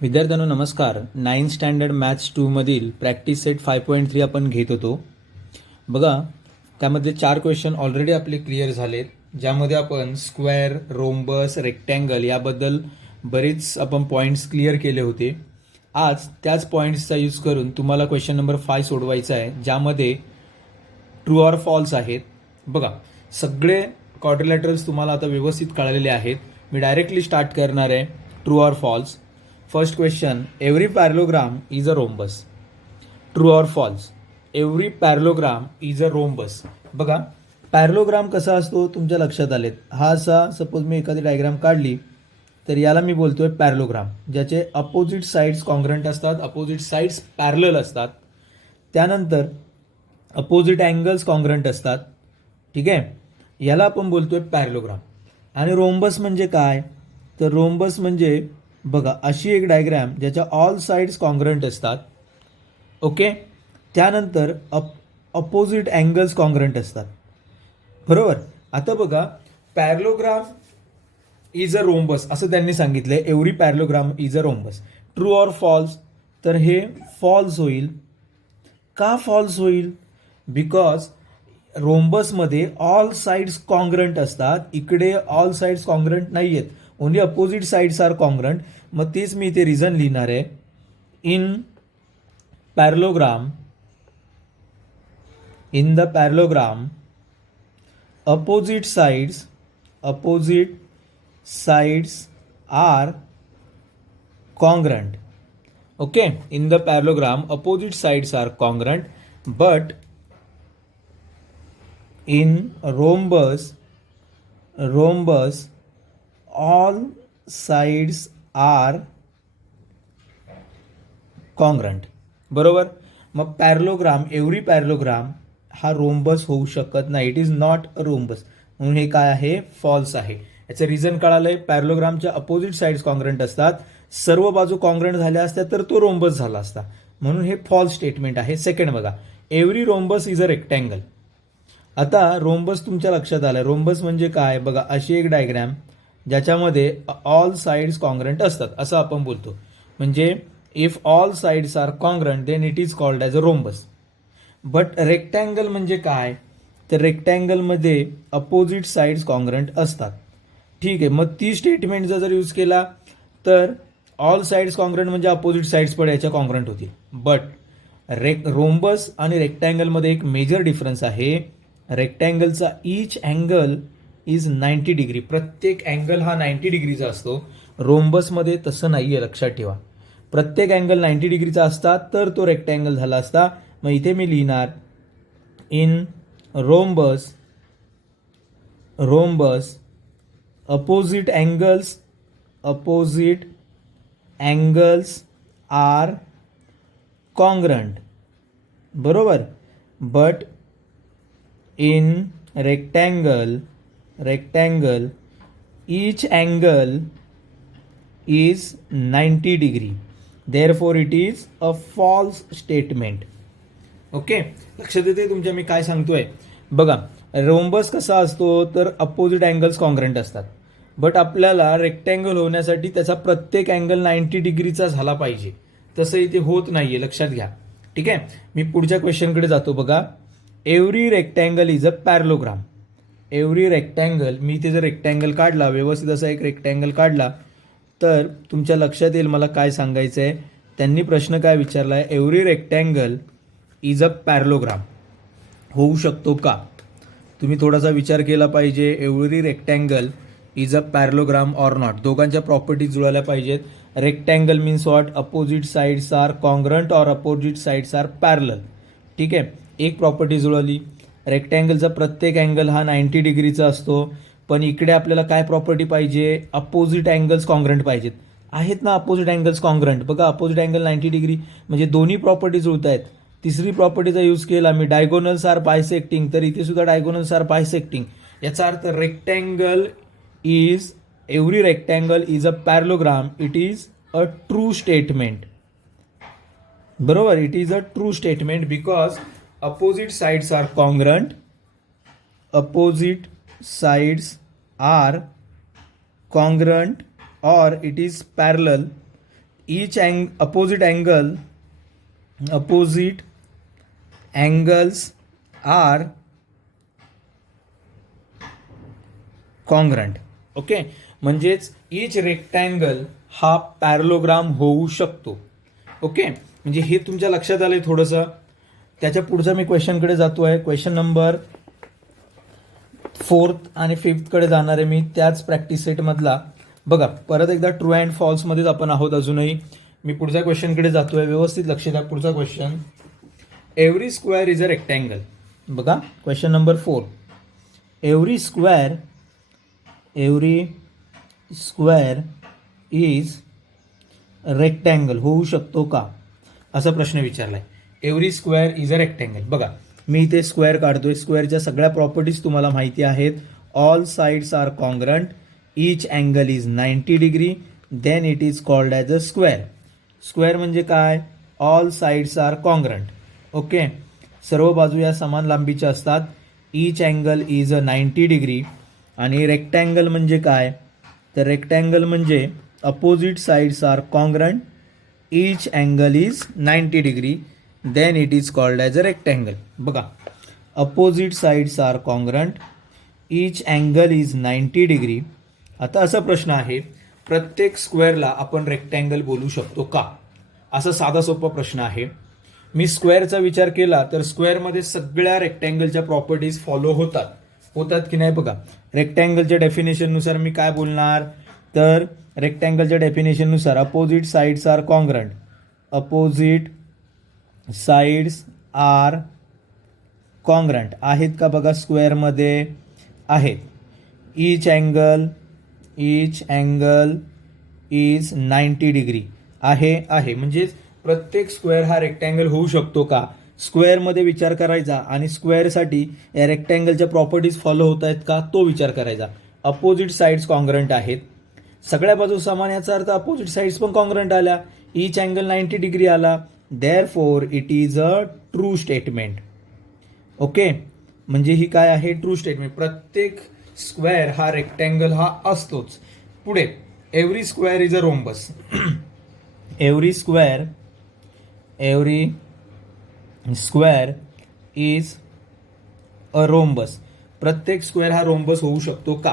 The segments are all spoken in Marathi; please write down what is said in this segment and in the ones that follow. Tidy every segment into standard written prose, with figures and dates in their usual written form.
विद्यार्थ्यांनो नमस्कार. 9th स्टँडर्ड मॅथ्स 2मधील प्रॅक्टिस सेट 5.3 आपण घेत होतो. बघा, त्यामध्ये 4 क्वेश्चन ऑलरेडी आपले क्लिअर झालेत, ज्यामध्ये आपण स्क्वेअर, रोम्बस, रेक्टँगल याबद्दल बरेच आपण पॉईंट्स क्लिअर केले होते. आज त्याच पॉईंट्सचा यूज करून तुम्हाला क्वेश्चन नंबर 5 सोडवायचा आहे, ज्यामध्ये ट्रू ऑर फॉल्स आहेत. बघा, सगळे क्वाड्रिलॅटरल्स तुम्हाला आता व्यवस्थित कळलेले आहेत. मी डायरेक्टली स्टार्ट करणार आहे true or false. First question, every parallelogram is a rhombus. True or false? Every parallelogram is a rhombus. बघा, पॅरलोग्राम कसा असतो तुमच्या लक्षात आलेत. हा असा सपोज मी एखादी डायग्राम काढली तर याला मी बोलतोय पॅरलोग्राम, ज्याचे अपोजिट साईड्स कॉन्ग्रंट असतात, अपोजिट साईड्स पॅरलल असतात, त्यानंतर अपोजिट अँगल्स कॉन्ग्रंट असतात. ठीक आहे, याला आपण बोलतोय पॅरलोग्राम. आणि रोम्बस म्हणजे काय? तर रोम्बस म्हणजे बघा अशी एक डायग्राम ज्याच्या ऑल साईड्स कॉन्ग्रंट असतात. ओके, त्यानंतर अपोजिट अँगल्स कॉन्ग्रंट असतात. बरोबर. आता बघा, पॅरलोग्राम इज अ रोम्बस असं त्यांनी सांगितलंय. Every parallelogram is a rhombus. True or false? तर हे फॉल्स होईल. का फॉल्स होईल? बिकॉज रोम्बसमध्ये ऑल साइड्स कॉन्ग्रंट असतात, इकडे ऑल साइड्स कॉन्ग्रंट नाही आहेत, only opposite sides are congruent. मग तेच मी इथे रिझन लिहिणार आहे. In the parallelogram opposite sides are congruent. Okay, in the parallelogram opposite sides are congruent, but in rhombus all sides are congruent. बरोबर. मग पॅरलोग्राम, एव्हरी पॅरलोग्राम हा रोम्बस होऊ शकत नाही. It is not a rhombus. म्हणून हे काय आहे? फॉल्स आहे. याचं रिझन कळालंय. पॅरलोग्रामच्या अपोजिट साइड्स कॉन्ग्रंट असतात, सर्व बाजू कॉन्ग्रंट झाल्या असत्या तर तो रोम्बस झाला असता, म्हणून हे फॉल्स स्टेटमेंट आहे. सेकंड बघा, every rhombus is a rectangle. आता रोम्बस तुमच्या लक्षात आलं. रोम्बस म्हणजे काय? बघा, अशी एक डायग्राम ज्याच्यामध्ये ऑल साइड्स कॉन्ग्रंट असतात असं आपण बोलतो. म्हणजे if all sides are congruent then it is called as a rhombus. But rectangle म्हणजे काय? तर रेक्टँगलमध्ये अपोजिट साइड्स कॉन्ग्रंट असतात. ठीक आहे, मग ती स्टेटमेंटचा जर यूज केला तर ऑल साइड्स कॉन्ग्रंट म्हणजे अपोजिट साइड्स पण याच्या कॉन्ग्रंट होतील. बट रोम्बस आणि रेक्टँगलमध्ये एक मेजर डिफरन्स आहे. रेक्टँगलचा ईच अँगल इज 90 डिग्री. प्रत्येक अँगल हा 90 डिग्रीचा असतो. रोम्बसमध्ये तसं नाही आहे, लक्षात ठेवा. प्रत्येक अँगल 90 डिग्रीचा असता तर तो रेक्टँगल झाला असता. मग इथे मी लिहिणार in rhombus opposite angles are congruent. बरोबर. But in rectangle each angle is 90 degree. Therefore it is a false statement. Okay, लक्षात येते तुमच्या मी काय सांगतोय? बघा, रोम्बस कसा असतो तर अपोजिट अँगल्स कॉन्ग्रंट असतात. बट आपल्याला रेक्टँगल होण्यासाठी त्याचा प्रत्येक अँगल 90 डिग्रीचा झाला पाहिजे. तसं इथे होत नाहीये, लक्षात घ्या. ठीक आहे, मी पुढच्या क्वेश्चनकडे जातो. बघा, every rectangle is a parallelogram. Every rectangle, मी इथे जर रेक्टँगल काढला, व्यवस्थित असा एक रेक्टँगल काढला तर तुमच्या लक्षात येईल मला काय सांगायचं आहे. त्यांनी प्रश्न काय विचारला आहे? Every rectangle is a parallelogram. होऊ शकतो का? तुम्ही थोडासा विचार केला पाहिजे. Every rectangle is a parallelogram or not. दोघांच्या प्रॉपर्टीज जुळायला पाहिजेत. Rectangle means what? Opposite sides are congruent or opposite sides are parallel. ठीक आहे, एक प्रॉपर्टी जुळवली. रेक्टँगलचा प्रत्येक अँगल हा 90 डिग्रीचा असतो. पण इकडे आपल्याला काय प्रॉपर्टी पाहिजे? अपोजिट अँगल्स कॉन्ग्रंट पाहिजेत. आहेत ना अपोजिट अँगल्स कॉन्ग्रंट? बघा, अपोजिट अँगल 90 डिग्री म्हणजे दोन्ही प्रॉपर्टी जुळत आहेत. तिसरी प्रॉपर्टीचा यूज केला मी, डायगोनल्स आर बायसेक्टिंग, तर इथे सुद्धा डायगोनल्स आर बायसेक्टिंग. याचा अर्थ every rectangle is a parallelogram. It is a true statement. बरोबर, it is a true statement because opposite sides are congruent, opposite sides are congruent or it is parallel each opposite angles are congruent. Okay, म्हणजेच इच रेक्टँगल हा पॅरलोग्राम होऊ शकतो. ओके, म्हणजे हे तुमच्या लक्षात आलंय थोडंसं. त्याच्या पुढचा मी क्वेश्चनकडे जातोय. क्वेश्चन नंबर 4 आणि 5 कडे जाणार आहे मी, त्याच प्रॅक्टिस सेटमधला. बघा, परत एकदा ट्रू अँड फॉल्स मध्येच आपण आहोत अजूनही. मी पुढच्या क्वेश्चनकडे जातोय, व्यवस्थित लक्ष द्या. पुढचा question, every square is a rectangle. बघा, question number 4, every square is rectangle होऊ शकतो का, असा प्रश्न विचारलाय. Every square is a rectangle. बघा, मी इथे स्क्वेअर काढतोय. स्क्वेअरच्या सगळ्या प्रॉपर्टीज तुम्हाला माहिती आहेत. All sides are congruent, each angle is 90 degree, then it is called as a square. Square म्हणजे काय, all sides are congruent. Okay, सर्व बाजू या समान लांबीच्या असतात. Each angle is a 90 degree. आणि रेक्टँगल म्हणजे काय, तर रेक्टँगल म्हणजे opposite sides are congruent, each angle is 90 degree, then it is called as a rectangle. बघा, opposite sides are congruent, each angle is 90 degree. आता असा प्रश्न आहे, प्रत्येक स्क्वेअरला आपण रेक्टँगल बोलू शकतो का, असा साधा सोपा प्रश्न आहे. मी स्क्वेअरचा विचार केला तर स्क्वेअरमध्ये सगळ्या रेक्टँगलच्या प्रॉपर्टीज फॉलो होतात की नाही. बघा, रेक्टँगलच्या डेफिनेशननुसार मी काय बोलणार, तर रेक्टँगलच्या डेफिनेशननुसार opposite sides are congruent, opposite sides are congruent आहेत का, बघा स्क्वेअरमध्ये आहेत. ईच अँगल इज 90 डिग्री आहे. म्हणजेच प्रत्येक स्क्वेअर हा रेक्टँगल होऊ शकतो का, स्क्वेअरमध्ये विचार करायचा आणि स्क्वेअरसाठी या रेक्टँगलच्या प्रॉपर्टीज फॉलो होत आहेत का, तो विचार करायचा. अपोजिट साइड्स कॉन्ग्रंट आहेत, सगळ्या बाजू समान, याचा अर्थ अपोजिट साइड्स पण कॉन्ग्रंट आल्या. ईच अँगल 90 डिग्री आला, therefore it is a true statement. Okay, म्हणजे ही काय आहे, ट्रू स्टेटमेंट. प्रत्येक स्क्वेअर हा रेक्टँगल हा असतोच. पुढे, every square is a rhombus. Every square is a rhombus. प्रत्येक स्क्वेअर हा रोम्बस होऊ शकतो का,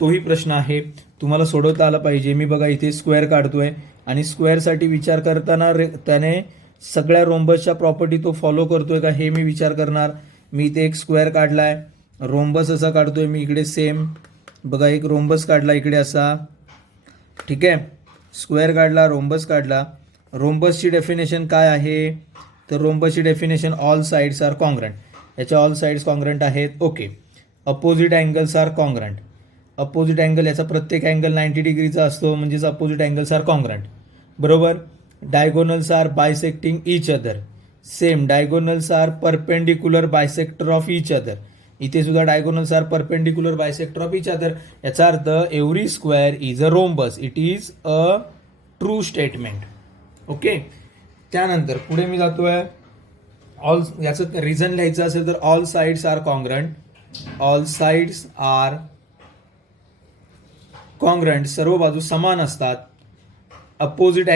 तोही प्रश्न आहे, तुम्हाला सोडवता आला पाहिजे. मी बघा इथे स्क्वेअर काढतोय आणि स्क्वेअरसाठी विचार करताना त्याने सगळ्या रोम्बसच्या प्रॉपर्टी तो फॉलो करतोय का, हे मी विचार करणार. मी इथे एक स्क्वेअर काढलाय, रोम्बस असा काढतोय मी इकडे. सेम बघा, एक रोम्बस काढला इकडे असा, ठीक आहे. स्क्वेअर काढला, रोम्बस काढला. रोम्बसची डेफिनेशन काय आहे, तर रोम्बसची definition all sides are congruent. याच्या ऑल साइड्स कॉन्ग्रंट आहेत. Okay, opposite angles are congruent. Opposite angle याचा प्रत्येक अँगल 90 डिग्रीचा असतो, म्हणजेच अपोजिट अँगल्स आर कॉन्ग्रंट. बरोबर. Diagonals are bisecting each other. Same, diagonals are perpendicular bisector of each other. इथे सुद्धा diagonals are perpendicular bisector of each other. याचा अर्थ every square is a rhombus. It is a true statement. Okay, त्यानंतर पुढे मी जातोय. ऑल, याचं रिझन लिहायचं असेल तर all sides are congruent. All sides are congruent, सर्व बाजू समान असतात. अपोजिट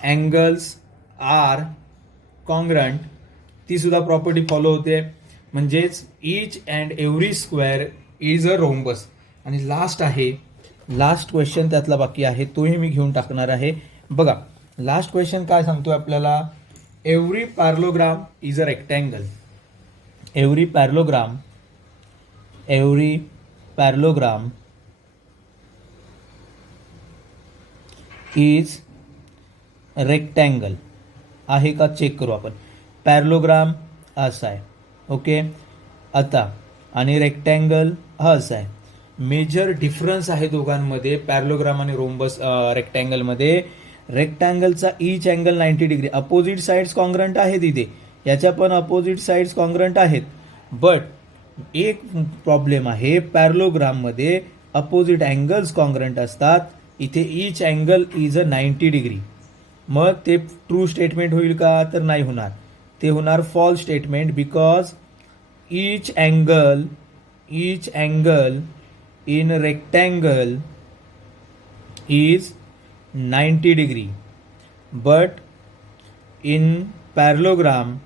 अँगल्स आर कॉन्ग्रंट, ती सुद्धा प्रॉपर्टी फॉलो होते. म्हणजेच each and every square is a rhombus. आणि लास्ट आहे, लास्ट क्वेश्चन त्यातला बाकी आहे, तोही मी घेऊन टाकणार आहे. बघा, लास्ट क्वेश्चन काय सांगतोय आपल्याला, every parallelogram is a rectangle. Every parallelogram is rectangle आहे का, चेक करू आपण. पॅरलोग्राम असा आहे, ओके. आता आणि रेक्टँगल हा असा आहे. मेजर डिफरन्स आहे दोघांमध्ये, पॅरलोग्राम आणि रोम्बस रेक्टँगलमध्ये. रेक्टँगलचा each angle 90 degree, opposite sides congruent आहेत इथे, याच्या पण अपोजिट साइड्स कॉन्ग्रंट आहेत. बट एक प्रॉब्लेम आहे, पॅरलोग्राममध्ये अपोजिट अँगल्स कॉन्ग्रंट असतात, इथे each angle is a 90 degree. मग ते ट्रू स्टेटमेंट होईल का, तर नाही होणार, ते होणार false statement. Because each angle in rectangle is 90 degree, but in parallelogram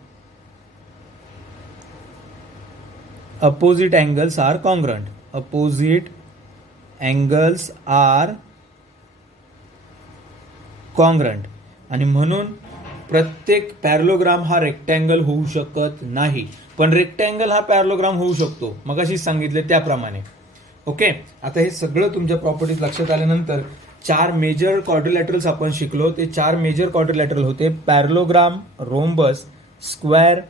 opposite angles are congruent. Opposite angles are congruent. आणि म्हणून प्रत्येक पॅरलोग्राम हा रेक्टँगल होऊ शकत नाही, पण रेक्टँगल हा पॅरलोग्राम होऊ शकतो, मगाशी सांगितले त्याप्रमाणे. ओके, आता हे सगळं तुमच्या प्रॉपर्टीज लक्षात आल्यानंतर 4 मेजर क्वाड्रिलॅटरल्स आपण शिकलो. ते 4 मेजर क्वाड्रिलॅटरल होते parallelogram, rhombus, square,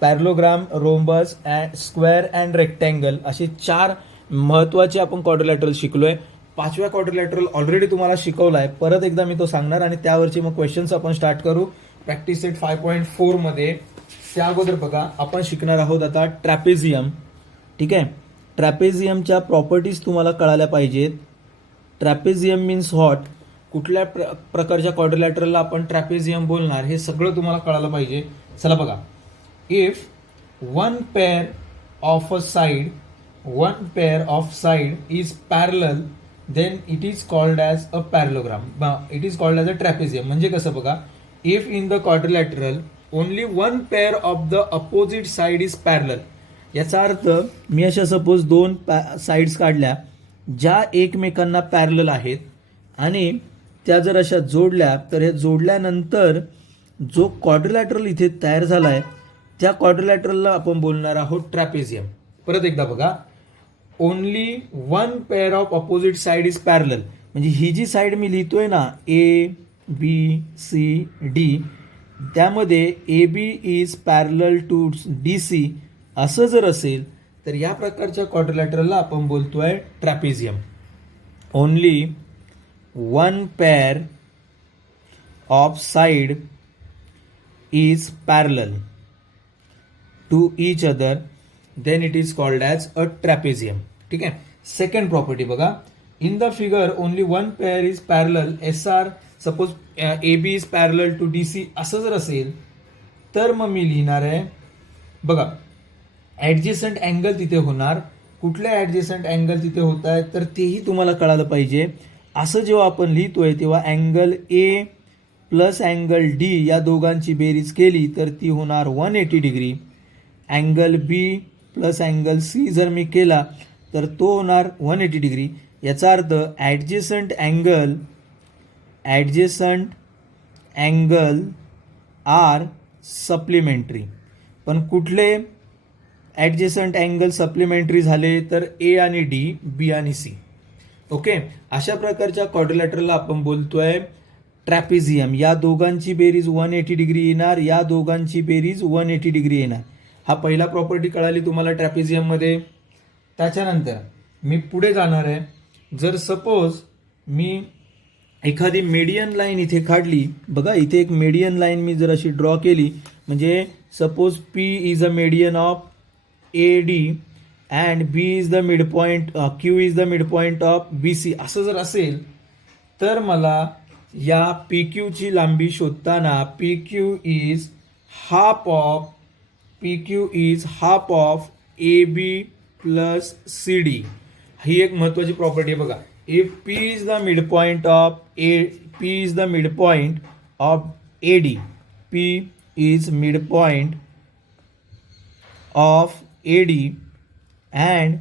parallelogram, rhombus, square and rectangle असे 4 महत्वाचे आपण क्वाड्रिलॅटरल शिकलोय. 5व्या क्वाड्रिलॅटरल ऑलरेडी तुम्हाला शिकवलाय, परत एकदा मी तो सांगणार आणि त्यावरची मग क्वेश्चन्स आपण स्टार्ट करू प्रॅक्टिस सेट 5.4 मध्ये. त्या अगोदर बघा आपण शिकणार आहोत आता ट्रॅपेझियम. ठीक आहे, ट्रॅपेझियमच्या प्रॉपर्टीज तुम्हाला कळायला पाहिजेत. ट्रॅपेझियम मीन्स व्हॉट, कुठल्या प्रकारच्या क्वाड्रिलॅटरलला आपण ट्रॅपेझियम बोलणार हे सगळं तुम्हाला कळायला पाहिजे. चला बघा, if one pair of side is parallel, then it is called as a parallelogram. It is called as a trapezium. म्हणजे कसं बघा, if in the quadrilateral only one pair of the opposite side is parallel, याचा अर्थ मी अशा सपोज 2 साइड्स काढल्या ज्या एकमेकांना पॅरलल आहेत आणि त्या जर अशा जोडल्या, तर हे जोडल्यानंतर जो क्वाड्रिलॅटरल इथे तयार झालाय त्या क्वाड्रिलॅटरलला आपण बोलणार आहोत ट्रॅपेझियम. परत एकदा बघा, only one pair of opposite side is parallel, म्हणजे ही जी साइड मी लिहितोय ना ABCD, त्यामध्ये AB is parallel to DC असं जर असेल तर या प्रकारच्या क्वाड्रिलॅटरलला आपण बोलतोय trapezium. Only one pair of side is parallel to each other, then it is called as a trapezium. ठीक आहे. सेकंड प्रॉपर्टी बघा, in the figure only one pair is parallel SR, suppose AB is parallel to DC असं जर असेल तर मग मी लिहिणार आहे बघा, ॲडजेसंट अँगल तिथे होणार. कुठले ॲडजेसंट अँगल तिथे होत आहेत तर तेही तुम्हाला कळालं पाहिजे. असं जेव्हा आपण लिहितोय तेव्हा angle A plus angle D या दोघांची बेरीज केली तर ती होणार 180 degree. Angle B plus angle C जर मी केला तर तो होणार 180 डिग्री. याचा अर्थ ॲडजेसंट अँगल आर सप्लिमेंटरी. पण कुठले ॲडजेसंट अँगल सप्लिमेंटरी झाले तर A आणि D, B आणि C. ओके, अशा प्रकारच्या क्वाड्रिलॅटरलला आपण बोलतोय ट्रॅपेझियम. या दोघांची बेरीज 180 डिग्री येणार, या दोघांची बेरीज 180 डिग्री येणार. हा पहिला प्रॉपर्टी कळाली तुम्हाला ट्रॅपेझियममध्ये. त्याच्यानंतर मी पुढे जाणार आहे. जर सपोज मी एखादी मीडियन लाईन इथे काढली, बघा इथे एक मीडियन लाईन मी जर अशी ड्रॉ केली, म्हणजे suppose P is a median of AD and B is the mid point, Q is the mid point of BC असं जर असेल तर मला या PQ ची लांबी शोधताना PQ is half of AB plus CD. ही एक महत्वाची प्रॉपर्टी आहे बघा. If P is the mid point of AD, P is mid point of AD and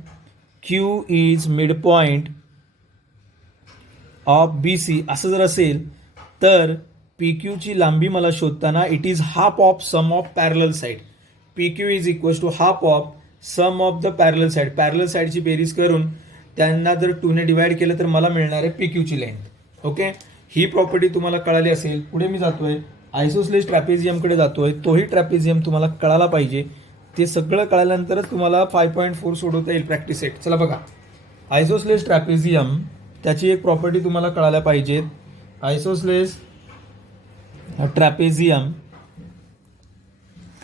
Q is mid point of BC असं जर असेल तर PQ ची लांबी मला शोधताना it is half of sum of parallel side. PQ is equals to half of sum of the parallel side. Parallel साइडची बेरीज करून त्यांना जर 2 ने डिवाइड केलं तर मला मिळणार आहे PQ ची लेंथ. ओके, ही प्रॉपर्टी तुम्हाला कळाली असेल. पुढे मी जातोय आयसोसलेस ट्रॅपेझियमकडे जातोय. तोही ट्रॅपेझियम तुम्हाला कळाला पाहिजे. ते सगळं कळाल्यानंतरच तुम्हाला 5.4 सोडवता येईल प्रॅक्टिस सेट. चला बघा, आयसोसलेस ट्रॅपेझियम त्याची एक प्रॉपर्टी तुम्हाला कळायला पाहिजे. आयसोसलेस ट्रॅपेझियम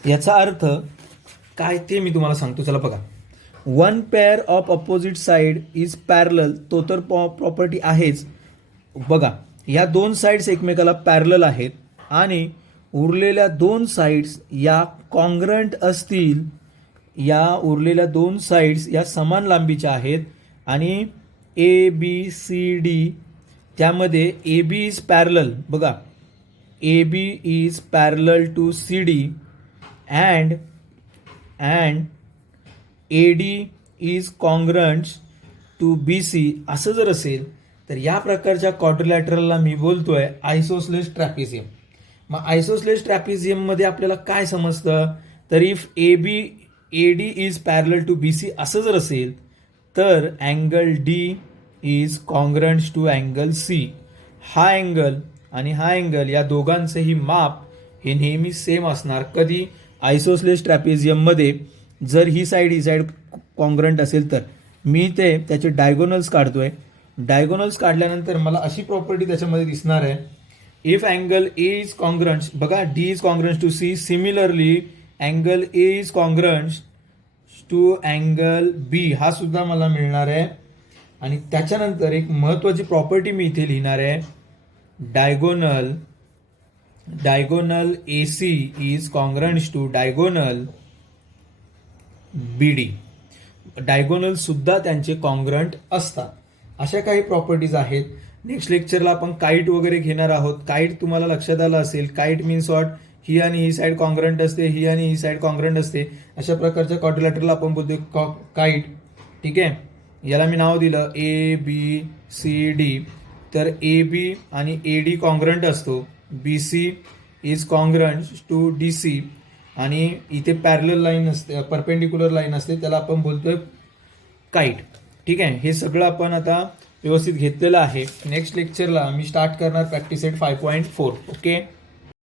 याचा अर्थ काय ते मी तुम्हाला सांगतो. चला बघा, one pair of opposite side is parallel, तो तर प्रॉपर्टी आहेच. बघा, या 2 साइड्स एकमेकाला पॅरलल आहेत आणि उरलेल्या 2 साइड्स या कॉन्ग्रंट असतील. या उरलेल्या 2 साइड्स या समान लांबीच्या आहेत आणि ए बी सी डी, त्यामध्ये ए बी इज पॅरलल, बघा A B is parallel to C D and A D is congruent to B C, असं जर असेल तर या प्रकारच्या क्वाड्रिलॅटरलला मी बोलतोय आयसोसलेस ट्रॅपिझियम. मग आयसोसलेस ट्रॅपिझियममध्ये आपल्याला काय समजतं, तर if A D is parallel to B C असं जर असेल तर angle D is congruent to angle C. हा अँगल आणि हा अँगल या दोघांचंही माप हे नेहमी सेम असणार. कधी, आयसोसलेस ट्रॅपिझियममध्ये जर ही साईड कॉन्ग्रंट असेल तर. मी त्याचे डायगोनल्स काढतोय. डायगोनल्स काढल्यानंतर मला अशी प्रॉपर्टी त्याच्यामध्ये दिसणार आहे, if angle A is congruent, बघा D is congruent to C, similarly angle A is congruent to angle B, हा सुद्धा मला मिळणार आहे. आणि त्याच्यानंतर एक महत्त्वाची प्रॉपर्टी मी इथे लिहिणार आहे, diagonal A C is congruent to diagonal B D. Diagonal सुद्धा त्यांचे कॉन्ग्रंट असतात. अशा काही प्रॉपर्टीज आहेत. नेक्स्ट लेक्चरला आपण काईट वगैरे घेणार आहोत. काईट तुम्हाला लक्षात आलं असेल, काईट मीन्स वॉट, ही आणि ही साईड कॉन्ग्रंट असते, ही आणि ही साईड कॉन्ग्रंट असते. अशा प्रकारच्या क्वाड्रिलॅटरला आपण बोलतो काईट. ठीक आहे, याला मी नाव दिलं ए बी सी डी. तर ए बी आणि ए डी कॉन्ग्रंट असतो, B C is congruent to D C, आणि इथे पॅरलल लाईन असते, परपेंडिक्युलर लाईन असते, त्याला आपण बोलतोय काईट. ठीक आहे, हे सगळं आपण आता व्यवस्थित घेतलेलं आहे. नेक्स्ट लेक्चरला मी स्टार्ट करणार प्रॅक्टिस सेट 5.4. ओके.